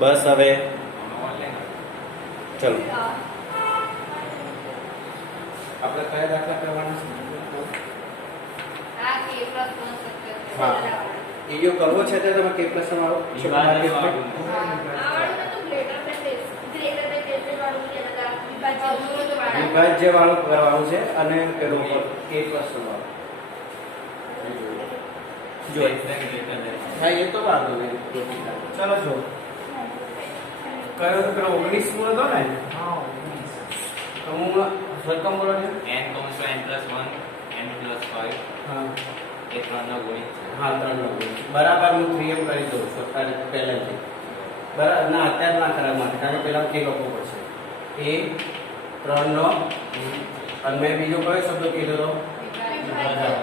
बस हवे चलो આપણે કયા દાખલા કરવાના છે? હા એ જો કરવો છે તો તમે કે પ્લસ વાળો વિભાજ્ય વાળું કરવાનું છે અને પેલું કે પ્લસ વાળો જો હા એ તો વાંધો નહીં. ચલો જો કયો તો પેલો 19 મૂળ હતો ને તો હું સરકમ બોલો છે n n + 1 n + 5 હા એ 3 નો ગુણિત હા 3 નો ગુણિત બરાબર હું 3m કરી દઉં છું અત્યારે પહેલાથી બરાબર ના અત્યારે ના કરવા માટે કારણ કે પહેલા 3 લખવું પડશે એ 3 નો અને મેં બીજો કયો શબ્દ કીધો હતો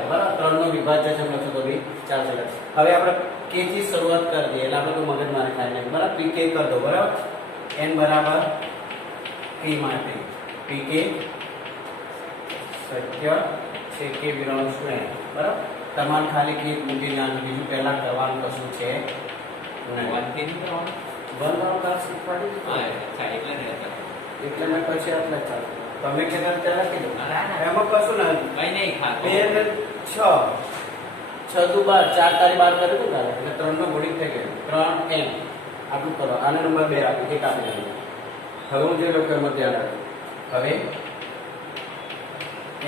બરાબર 3 નો વિભાજ્ય છે લખો તો બી ચાલશે. હવે આપણે k થી શરૂઆત કરી દઈએ એટલે આપણે તો મગજ મારે થાય નહીં બરાબર pk કરી દો બરાબર n બરાબર p માટે pk સત્ય છે કે વિરામ શૂન્ય બરાબર તમારે ખાલી કે મૂકી દેવાનું બીજું પહેલા કરવાનું કશું છે નહીં. 1 થી કરવાનું 1 નો ક્લાસ શીખવાડી હા અચ્છા એટલે ને એટલે મેં પછી આપણે ચાલુ તમે કેતા ત્યારે કીધું ના એમાં કશું ના કઈ નહીં ખાતો 2 ને 6 6 દુ 12 4 તારી 12 કરે તો ચાલે એટલે 3 નો ગુણિત થઈ ગયો 3n આટલું કરો આને નંબર 2 આપી એક આપી દઈએ. હવે હું જે લોકો એમાં ધ્યાન રાખું હવે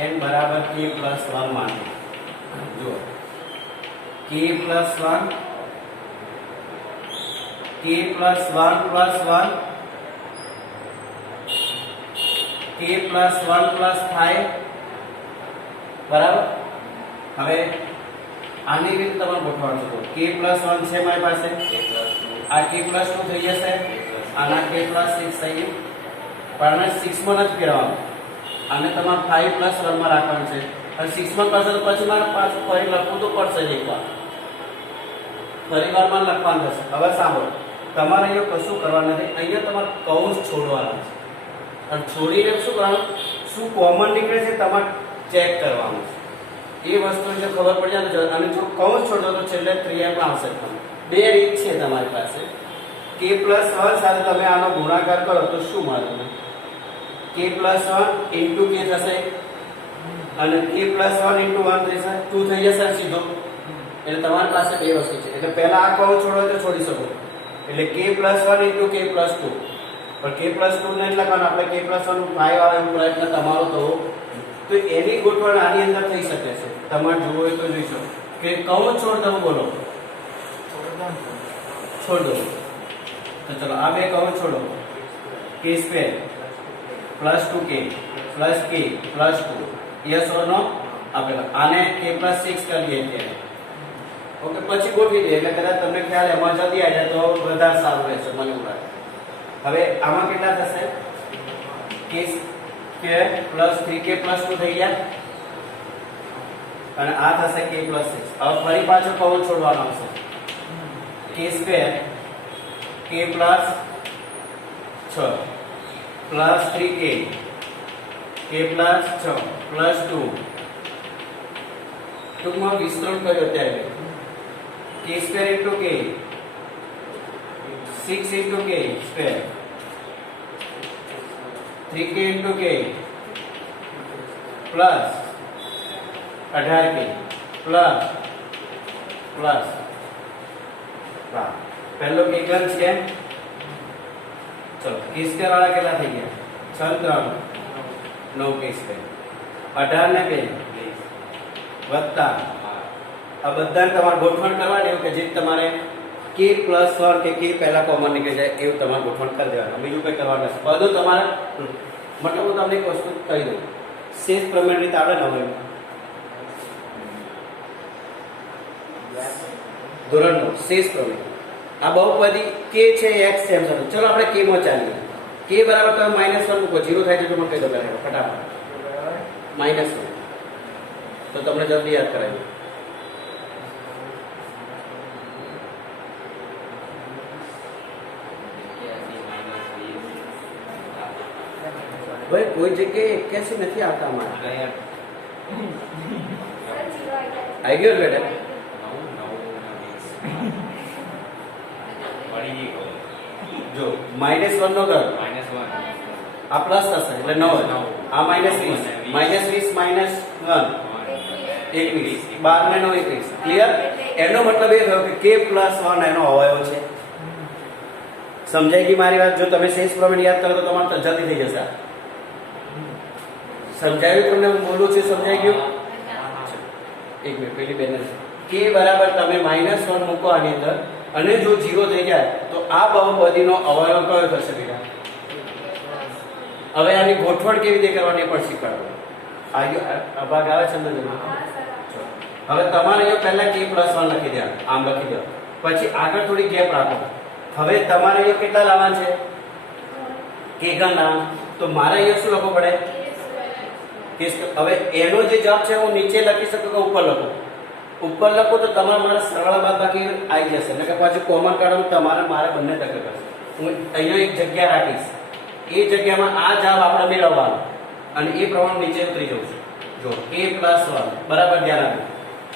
n બરાબર k + 1 માનો જો k + 1 k + 1 + 1 k + 1 + 5 બરાબર. હવે આની રીતે તમારે ગોઠવવાનું છે k + 1 છે મારી પાસે આ k + 2 થઈ જશે આના k + 6 થઈ ગયું પણ 6 માં નથી ફેરવાનું આને તમારે 5 + 1 માં રાખવાનું છે અને 6 માં કરશો તો પછી મારે પાછું ફરી લખવું તો પડશે જ એકવાર ફરીવારમાં લખવાનું થશે. હવે સાંભળો તમારે અહીંયા કશું કરવાનું નથી અહીંયા તમારે કૌંસ છોડવાના છે અને છોડીને શું કરવાનું શું કોમન નીકળે છે તમારે ચેક કરવાનું છે એ વસ્તુની જો ખબર પડી જાય તો અને જો કૌંસ છોડો તો છેલ્લે 3m આવશે. બે રીત છે તમારી પાસે k + 1 સાથે તમે આનો ગુણાકાર કરો તો શું મળે તમને k + 1 * k થશે અને k + 1 * 1 થશે 2 થઈ જશે સીધો. એટલે તમારી પાસે બે વસ્તુ છે એટલે પહેલા આ કૌંસ છોડો તો છોડી શકો એટલે k + 1 * k + 2 પણ k + 2 નહીં લખવાનું આપણે k + 1 5 આવે એવો પ્રયત્ન તમારો તો એની ગોઠવણ આની અંદર થઈ શકે છે તમારે જોવું હોય તો જોઈ શકો કે કૌંસ છોડ તમે બોલો છોડો તો ચલો આ બે કૌંસ છોડો k² + 2k + k + 2 yes or નો આપેલા આને k + 6 કરીએ છીએ ઓકે પછી ગોઠવી દે એટલે કદાચ તમને ખ્યાલ એમાં જલ્દી આવી જાય તો વધારે સારું રહેશે મને એવું લાગે. હવે આમાં કેટલા થશે k² + 3k + 2 થઈ ગયા અને આ થશે k + 6. હવે ફરી પાછો કૌંસ છોડવાનો આવશે k² k + 6 + 3k k + 6 + 2 ટૂંકમાં વિસ્તરણ કર્યો ત્યારે k² * k 6 * k square 3k * k plus 18k plus હા પહેલો k ગન છે ચલો k² વાળા કેટલા થઈ ગયા 6 3 9k² 18 ને 2 વત્તા આ બધાને તમારે ગોઠવણ કરવાની એવું કે જે તમારે k + 1 કે k પહેલા કોમન નીકળી જાય એવું તમારે ગોઠવણ કરી દેવાનું બીજું કંઈ કરવાનું નથી. બધું તમારે મતલબ હું તમને એક વસ્તુ કહી દઉં શેષ પ્રમેય રીતે આપણે ન હોય ધોરણનો શેષ પ્રમેય આ બહુપદી k છે x છે એમ સમજો. ચલો આપણે k માં ચાલીએ k બરાબર તમે -1 મૂકો 0 થાય છે તો મને કહી દો પહેલા ફટાફટ -1 તો તમને જલ્દી યાદ કરાવી ભાઈ કોઈ જગ્યાએ 81 નથી આવતા અમારે આવી ગયો બેટા પડી ગઈ ખબર. જો -1 નો ઘન -1. આ પ્લસ થશે એટલે 9 આ -20 -20 -1 21 12 ને 9 21 ક્લિયર. એનો મતલબ એ થયો કે k+1 એનો અવયવ છે. સમજાઈ ગઈ મારી વાત? જો તમે શેષ પ્રમેય યાદ કરો તો તમારે તો જલ્દી થઈ જશે. સમજાયું તમને? હું બોલું છું સમજાઈ ગયું? એક મિનિટ પેલી બેન k બરાબર તમે -1 મૂકો આની અંદર અને જો 0 થઈ જાય તો આ બહુપદીનો અવયવ કયો થશે બેટા? હવે આની ગોઠવણ કેવી રીતે કરવાની એ પણ શીખવાડો. આ ભાગ આવે છે અંદર? હવે તમારે અહીંયા પહેલા k+1 લખી દેવાનું, આમ લખી દો. પછી આગળ થોડી ગેપ રાખો. હવે તમારે અહીંયા કેટલા લાવવાના છે? k ઘન લાવવાના. તો મારે અહીંયા શું લખવું પડે? હવે એનો જે જવાબ છે હું નીચે લખી શકું કે ઉપર લખું? ઉપર લખો તો તમારે મારા સરળ બાદબાકી આવી જશે. એટલે કે પાછું કોમન કાઢવું તમારે મારે બંને ટકે કરશે. હું અહીંયા એક જગ્યા રાખીશ. એ જગ્યામાં આ જવાબ આપણે મેળવવાનો અને એ પ્રમાણે નીચે ઉતરી જવું છું. જો k+1 બરાબર ધ્યાન આપો.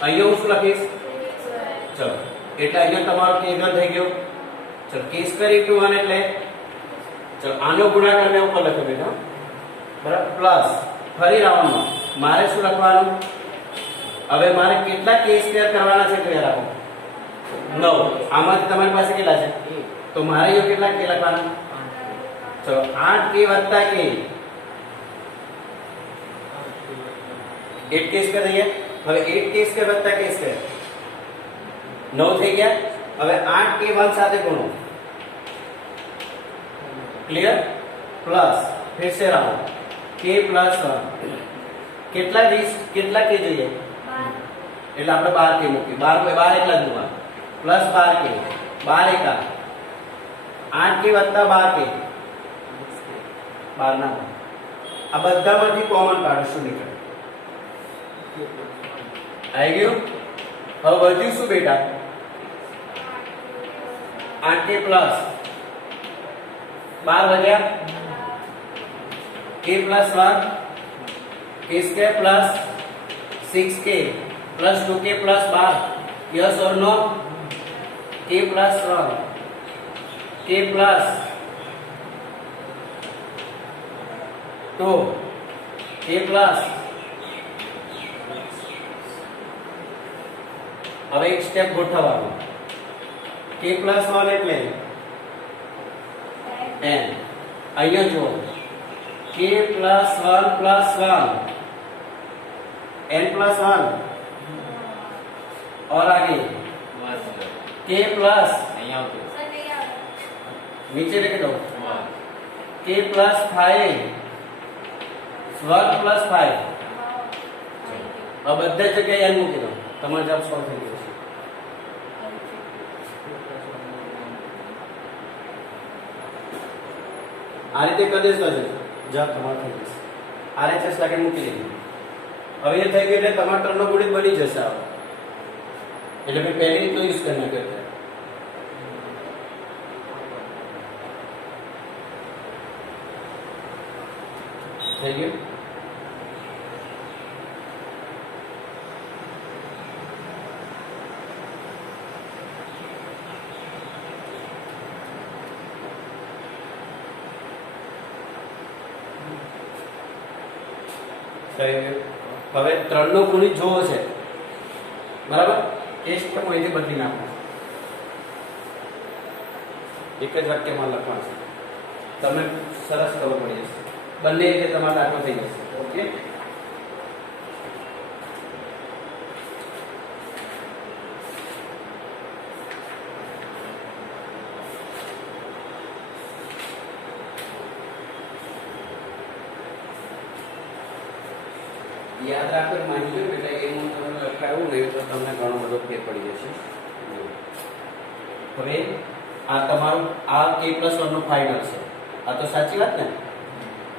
અહીંયા હું શું લખીશ? ચલો એટલે અહીંયા તમારો k ઘન થઈ ગયો. ચલો k² * 1 એટલે ચલો આનો ગુણાકાર મેં ઉપર લખ્યો બેટા બરાબર પ્લસ ફરી રાઉન્ડમાં મારે શું લખવાનું? હવે મારે કેટલા k² કરવાના છે તો યાદ રાખો 9. આમાંથી તમારી પાસે કેટલા છે? તો મારે અહીંયા કેટલા k લખવાના? ચલો 8k + k 8k² થઈ ગયા. હવે 8k² + k² 9 થઈ ગયા. હવે 8k 1 સાથે ગુણો. ક્લિયર? પ્લસ फिर से राउंड k+1 કેટલા 20 કેટલા k જોઈએ? એટલે આપણે 12k મૂકી 12 એટલા જ મૂકવા પ્લસ 12k 12 એકા 8k + 12k 12 ના આ બધામાંથી કોમન કાઢો શું નીકળે? આવી ગયું? હવે વધ્યું શું બેટા? 8k પ્લસ 12 વધ્યા k+1 k² plus 6k plus 2k plus 12 yes और no? k+1 k plus 2 k plus હવે એક સ્ટેપ ગોઠવવાનું. k+1 એટલે n. અહીંયા જુઓ k+1 + 1 n+1 और आगे k प्लस અહીંયા આવતું. नीचे लिख दो k प्लस 5 1 प्लस 5 अब બધા જગ્યાએ n મૂકી દો. તમારો જવાબ સોલ્વ થઈ ગયો છે. આ રીતે કરી દેશો જવાબ તમારો થઈ જશે. RHS લાગે મૂકી દીધું. હવે એ થઈ ગયું એટલે તમારો ટર્નો ગુણિત બની જશે. એટલે મેં પહેલી રીતનો યુઝ કરી નાખ્યો. થઈ ગયું? હવે 3 નો ગુણિત જોવો છે બરાબર? એ સ્ટેપ અહીંથી બદલી નાખો. એક જ વાક્યમાં લખવાનું છે. તમને સરસ ખબર પડી જશે. બંને રીતે તમારો દાખલો થઈ જશે. ઓકે? યાદ રાખો માહિતી એટલે એનું તમે લખાયું ને તો તમને ઘણો બધો ફેર પડી જશે. હવે આ તમારું આ k+1 નો ફાઇનલ છે. આ તો સાચી વાત ને?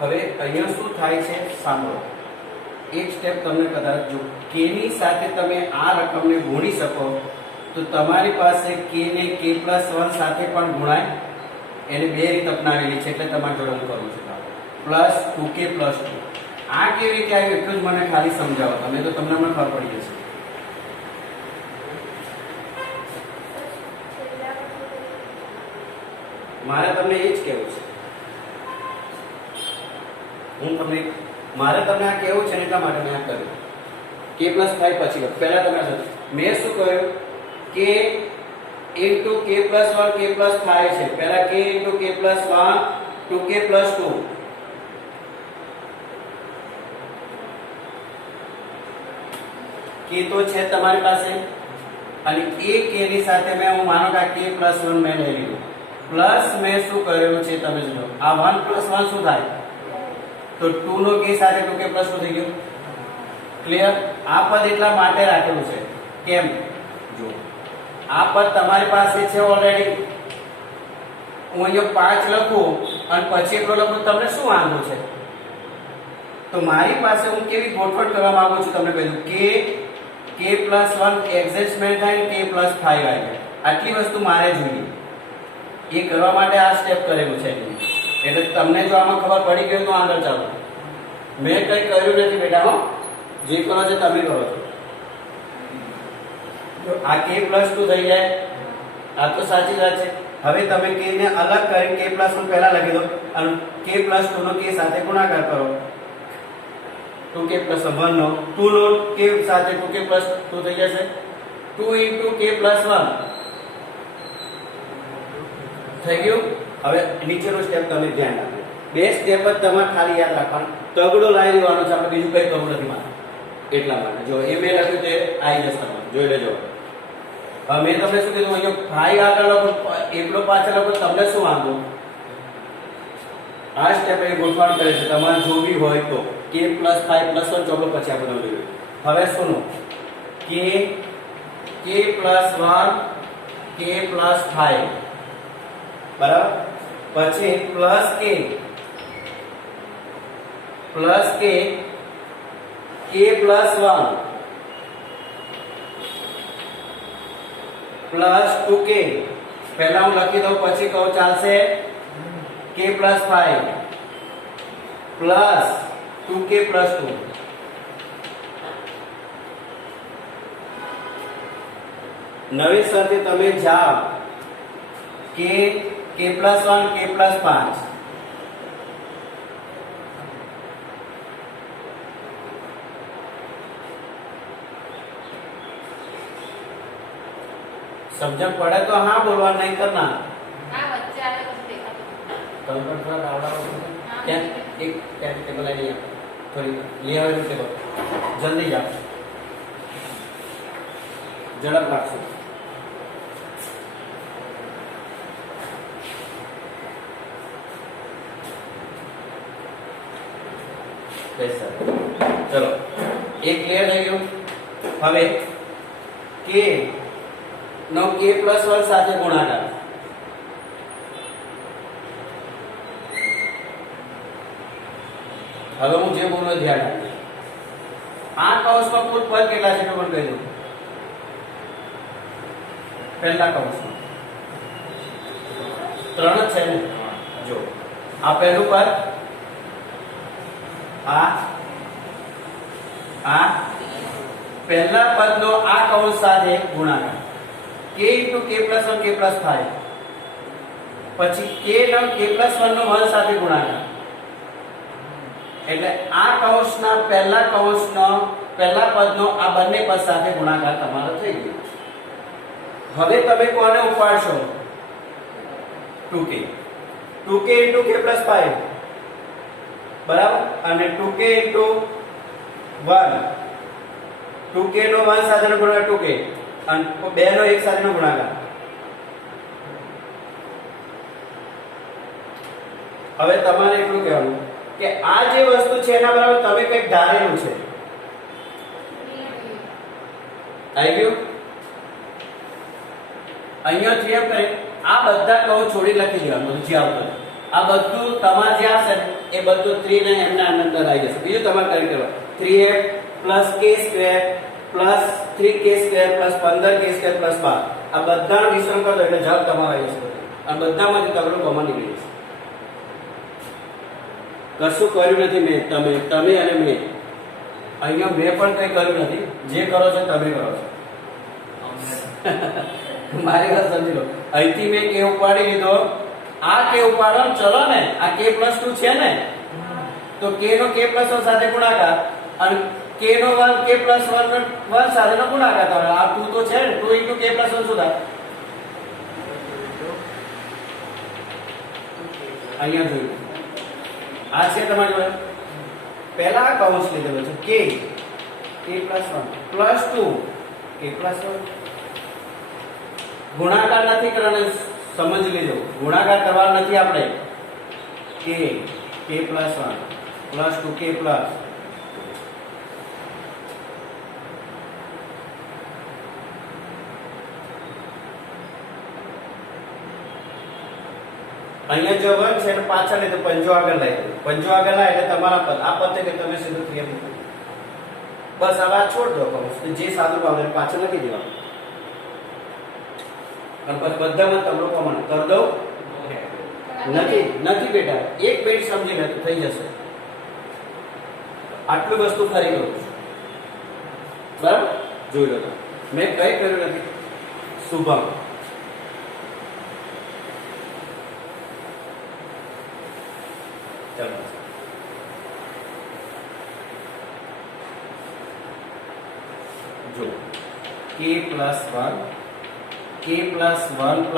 હવે અહીંયા શું થાય છે સાંભળો. એક સ્ટેપ તમને કદાચ જો k ની સાથે તમે આ રકમને ગુણી શકો તો તમારી પાસે k ને k+1 સાથે પણ ગુણાય. એને બે રીત અપનાવેલી છે એટલે તમારે જોડે હું કરું છું +2k + 2. આ કેવી રીતે આવ્યું એટલું જ મને ખાલી સમજાવો તમે તો તમને મને ખબર પડી જશે. મારે તમને એ જ કહેવું છે. મારે તમને આ કહેવું છે ને એટલા માટે મેં આ કર્યું. k+5 પછી પહેલા તમે મેં શું કહ્યું કે into k+1 k+5 છે. પહેલા k into k+1 2k+2 k તો છે તમારી પાસે અને એ k ની સાથે મેં હું માનો કે k+1 મેં લઈ લીધું પ્લસ મેં શું કર્યું છે તમે જુઓ આ 1 + 1 શું થાય તો 2 નો k સાથે 2k+2 થઈ ગયું. ક્લિયર? આ પદ એટલા માટે રાખેલું છે કેમ જો આ પદ તમારી પાસે છે ઓલરેડી. હું અહીંયા 5 લખું અને પછી એટલો લખું તમને શું વાંધો છે? તો મારી પાસે હું કેવી ગોઠવણ કરવા માંગુ છું તમને કહ્યું k+1 એડજસ્ટમેન્ટ થાય k+5 આવે. આટલી વસ્તુ મારે જોઈએ. એ કરવા માટે આ સ્ટેપ કરેલું છે. એટલે તમને જો આમાં ખબર પડી ગઈ તો આગળ ચાલો. મેં કંઈ કર્યું નથી બેટા. હો જે કરો છો તમે કરો છો. જો આ k+2 થઈ જાય. આ તો સાચી વાત છે. હવે તમે k ને અલગ કરી k+1 પહેલા લખી દો અને k+2 નો k સાથે ગુણાકાર કરો. 2k+1 નો 2 નો k સાથે 2k+2 થઈ જશે. 2 * k+1 થઈ ગયું. હવે નીચેનો સ્ટેપ તમે ધ્યાન રાખો. બે સ્ટેપ જ તમારે ખાલી યાદ રાખવાનું. તગડો લાવી દેવાનો છે. આપણે બીજું કંઈ કરવું નથી મારે. એટલા માટે જો એ મેં લખ્યું તે આવી જશે તમારે. જોઈ લેજો. હવે મેં તમને શું કીધું અહીંયા 5 આગળ લખો એટલો પાછળ લખો તમને શું વાંધો? આ સ્ટેપ એ ગોઠવણ કરે છે તમારે જો બી હોય તો k+5+1 ચોગલો પછી આપણે જોયું. હવે સુનો k+1 k+5 બરાબર. પછી +k k+1 +2k પહેલા હું લખી દઉં પછી કહું ચાલશે. k+5 +2k+2 નવી શરતે તમે જાઓ k+1 k+5 समझ पड़े तो हाँ बोलवा नहीं करना. हाँ बच्चे आते कुछ देखा तो तब पर थोड़ा आवड़ा हाँ, क्या एक टेबल आई लिया थोड़ी ले आओ टेबल जल्दी जा झड़प लागशे. चलो एक क्लियर થઈ ગયું. હવે k નો k+1 સાથે ગુણાકાર. હવે હું જે બોલું ધ્યાન રાખજો. આ કૌંસમાં કુલ પદ કેટલા છે ખબર કહી દો. પહેલા કૌંસમાં 3 જ છે ને. જો આ પહેલું પદ આ પહેલા પદનો આ કૌંસ સાથે ગુણાકાર k * k+1 k+5 પછી k નો k+1 નો 1 સાથે ગુણાકાર એટલે આ કૌંસના પહેલા કૌંસનો પહેલા પદનો આ બંને પદ સાથે ગુણાકાર તમારો થઈ ગયો. હવે તમે કોને ઉપાડશો? 2k * k+5 બરાબર અને 2k * 1 2k નો 1 સાથેનો ગુણાકાર 2k અને 2 નો 1 સાથેનો ગુણાકાર. હવે તમારે એટલું કહેવાનું કે આ જે વસ્તુ છે એના બરાબર તમે કંઈક ધારેલું છે. આવી ગયું? અહીંયાથી એમ કરે આ બધા કૌંસ છોડી લખી દેવાનું જે આવતું આ બધું તમારે જે આવશે એ બધું 3 ને એમના અંદર આવી જશે. બીજું તમારે કરી દેવાનું 3f + k² + 3k² + 15k² + 12 આ બધાનું મિશ્રણ કરો એટલે જવાબ તમારો આવી જશે. આ બધામાંથી તગડું કોમન નીકળી જશે. કશું કર્યું નથી મેં તમે અને મેં અહીંયા મેં પણ કંઈ કર્યું નથી. જે કરો છો તમે કરો છો. મારી વાત સમજી લો. અહીંથી મેં કે ઉપાડી લીધો આ કે ઉપાડો ને, ચલો ને આ k+2 છે ને, તો k નો k+1 સાથે ગુણાકાર અને k નો 1 k+1 સાથેનો ગુણાકાર કરો. આ 2 તો છે ને, 2 * k+1 શું થાય? અહીંયા જોયું આ છે તમારી જોડે. પહેલા આ કૌંસ લીધેલો છે k+1 +2 k+1. ગુણાકાર નથી કરવાનો, સમજી લેજો. ગુણાકાર કરવાનો નથી આપણે. k+1 +2k+. અહીંયા જો 1 છે એટલે પાછળ લીધો, પંજો આગળ લઈ દો. પંજો આગળ લાય એટલે તમારા પદ આ પદ કે તમે સીધું ક્લિયર મૂકો. બસ હવે આ છોડ દો કૌંસ. જે સાદું આવે પાછળ લખી દેવાનું. અને બસ બધામાં તમને કોમન કરી દઉં. નથી બેટા, એક મિનિટ સમજી લે તો થઈ જશે. આટલું વસ્તુ ફરી કરું છું, બરાબર? જોઈ લો. મેં કઈ કર્યું નથી. શુભમ ચાલો જો k+1 k+1 k+1 +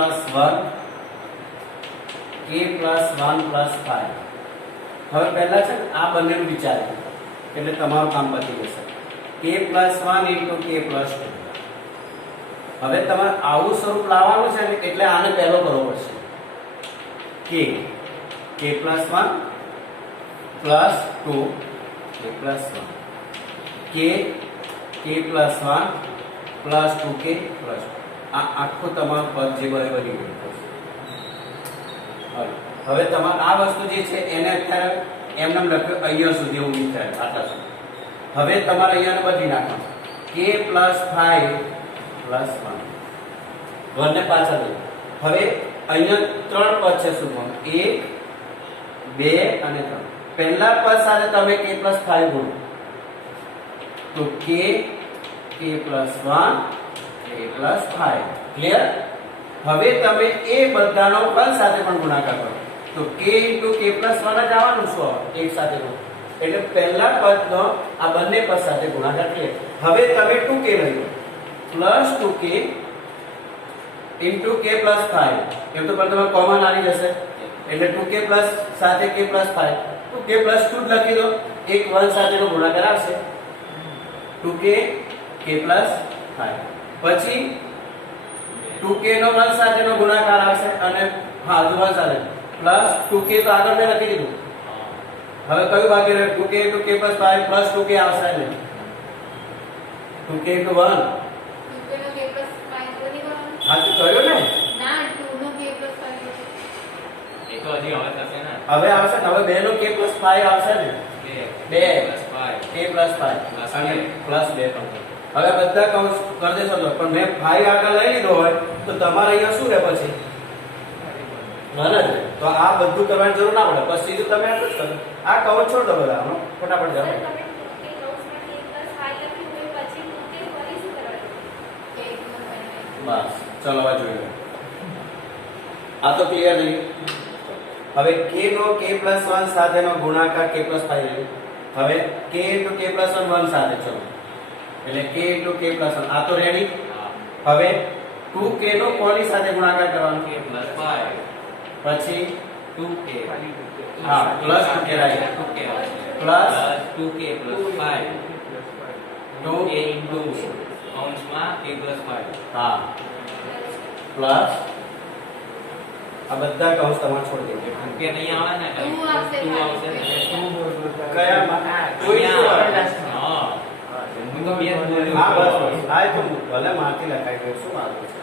5. હવે પહેલા છે ને આ બંનેનું વિચાર્યું એટલે તમારું કામ પતી જશે. k+1 * k+2. હવે તમારે આવું સ્વરૂપ લાવવાનું છે ને એટલે આને પહેલો કરવો પડશે. k+1 + 2 k+1 k+1 + 2k+. આ આખું તમારું પદ જે બરાબર બની ગયું. હવે તમારે આ વસ્તુ જે છે એને અત્યારે એમને લખ્યું અહીંયા સુધી એવું વિચાર આટલા સુધી. હવે તમારે અહીંયા બદલી નાખવાનું. k+5 + 1 ને પાછળ લઈ. હવે અહીંયા 3 પદ છે શું? 1 2 અને 3. પહેલા પદ સાથે તમે k+5 ગુણો તો k+1 k+5. ક્લિયર? હવે તમે એ બધાનો પદ સાથે પણ ગુણાકાર કરો તો k * k+1 જ આવવાનું શું એક સાથે ગુણો એટલે પહેલા પદનો આ બંને પદ સાથે ગુણાકાર કરીએ. હવે તમે 2k લઈ લો +2k * k+5. એમ તો પણ તમે કોમન આવી જશે એટલે 2k સાથે k+5 તો k+2 જ લખી દો. એક 1 સાથેનો ગુણાકાર આવશે 2k k+5. પછી 2k નો 1 સાથેનો ગુણાકાર આવશે અને હા 1 સાથે +2k તો આગળ મેં લખી દીધું. હવે કયું બાકી રહ્યું? 2k * k+5 + 2k આવશે ને 2k * 1 હા તો કર્યો ને. એ તો હજી હવે થશે ને. હવે આવશે ને. હવે 2 નો k+5 આવશે ને 2 k+5 અને +2 પણ. હવે બધા કૌંસ કરી દેશો તો પણ મેં 5 આગળ લઈ લીધો હોય તો તમારે અહીંયા શું રહે પછી? 1 જ રહે. તો આ બધું કરવાની જરૂર ના પડે. બસ સીધું તમે આટલું જ કરો. આ કૌંસ છોડ દો બધા. ફટાફટ જાઓ. બસ ચલો હવે જોઈએ. આ તો ક્લિયર નહીં. હવે k નો k+1 સાથેનો ગુણાકાર k+5 લઈએ. હવે k * k+1 1 સાથે ચલો એટલે k * k+1 આ તો રેડી. હવે 2k નો કોની સાથે ગુણાકાર કરવાનો? k+5 પછી 2k હા +2k રાઈટ +2k + 5 2 k * કૌંસમાં k+5 હા પ્લસ આ બધા કૌંસ તમારે છોડી દેજો. કે નહીં આવે ને તું આવશે, 2 આવશે ને કયામાં? કોઈ અહીંયા આવે. હા હું તો બે જ બોલ્યો. હા બસ આ તો ભલે મારથી લખાઈ ગયું શું વાંધો છે.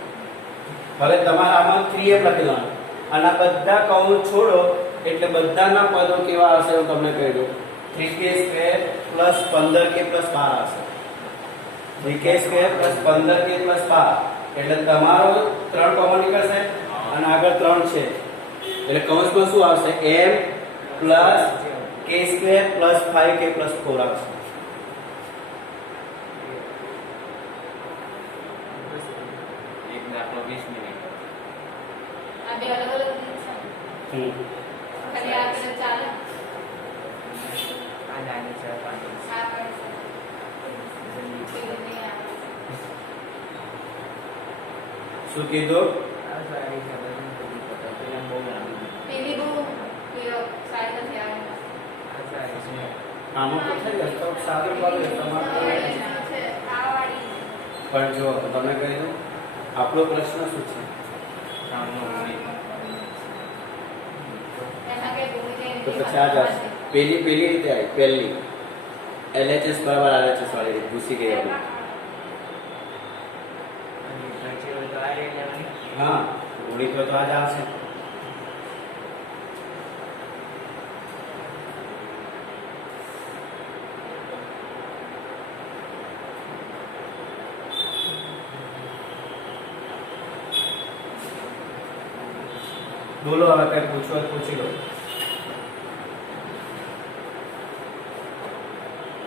હવે તમારે આમાં 3m લખી દેવાનું અને આ બધા કૌંસ છોડો એટલે બધાના પદો કેવા હશે હું તમને કહી દઉં. 3k² + 15k + 12 આવશે. 3k² + 15k + 12 એટલે તમારો 3 કોમન નીકળશે અને આગળ 3 છે એટલે કૌંસમાં શું આવશે? m + k² + 5k + 4 આવશે. એક દાખલો 20 મિનિટ. આ બે અલગ અલગ રીત છે. હમ. ખાલી આ કરે ચાલે આ નાની છે પાછી આ કરે પેલું નહીં આવે શું કીધું? આ સારી છે બધું બધું પતા પેલા બહુ લાંબી પેલી બહુ પેલો સાઈડ નથી આવે આ સારી છે આમાં તો થઈ જશે તો સારું પડે તમારે છે આ વાળી પણ જો તમે કહ્યું આપણો પ્રશ્ન શું છે? સામનો ગુણિત એના કે ભૂમિ તો પછી આ જશે પેલી રીતે આવી પહેલી LHS બરાબર RHS વાળી રીત ઘૂસી ગઈ આપણે. અને સાચી હોય તો આ લઈ લેવાની હા ગુણિત હોય તો આ જ આવશે. બોલો હવે કઈ પૂછવું હોય તો પૂછી લો.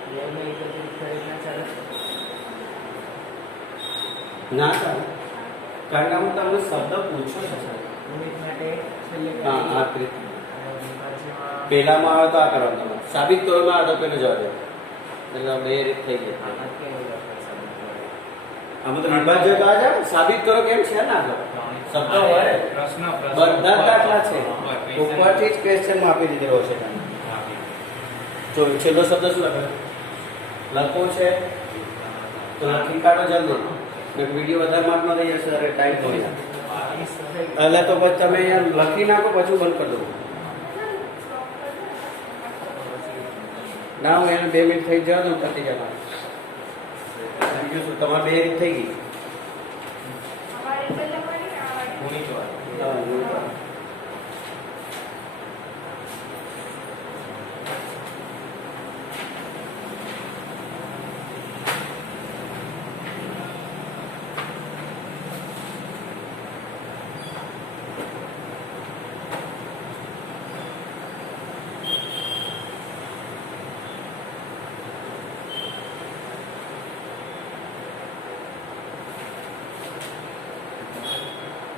બે એકત્રિત કરી ના ચાલે ના ચાલે કારણ કે હું તમને શબ્દ પૂછું છું સાહેબ. ગુણિત માટે છેલ્લે હા આ રીતે અને પાછળમાં પહેલામાં આવે તો આ કરવાનું તમારે સાબિત કરવામાં આવે તો પેલો જવાબ દે એટલે બે રીત થઈ ગઈ. આમાં કેવું લખે સાબિત આમાં તો વિભાજ્ય તો આ જાવ સાબિત કરો કેમ છે ના આગળ શબ્દ હોય પ્રશ્ન બધા જ દાખલા છે ઉપરથી જ ક્વેશ્ચનમાં આપી દીધેલો છે તમને. જો છેલ્લો શબ્દ શું લખે લખવું છે તો લખી કાઢો જલ્દી ને વિડીયો વધારે માર્કમાં થઈ જશે ત્યારે ટાઈમ થઈ જાય એટલે તો પછી તમે અહીંયા લખી નાખો પછી બંધ કરી દો. ના હું એને 2 મિનિટ થઈ જવા દઉં પતી જવા બીજું શું તમારે 2 રીત થઈ ગઈ. અમારે એટલે લખવાની આ વાળી ગુણિત વાળું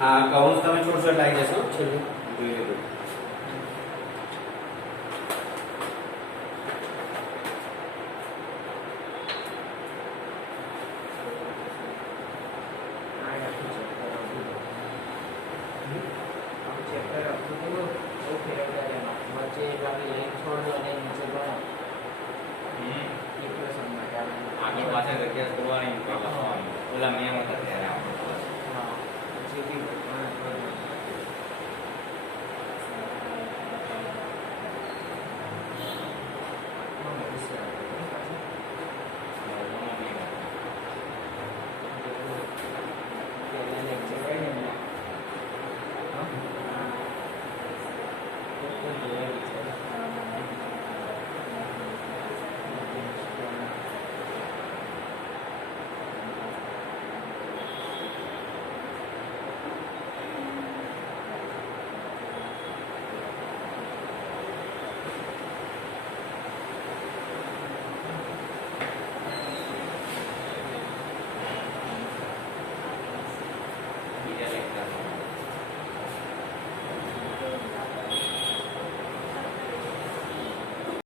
હા કૌંસ તમે છોડશો એટલે આવી જશો છેલ્લું જોઈ લેજો. આગળ પાછળ જગ્યા કરવાની ઓલા મેં હતા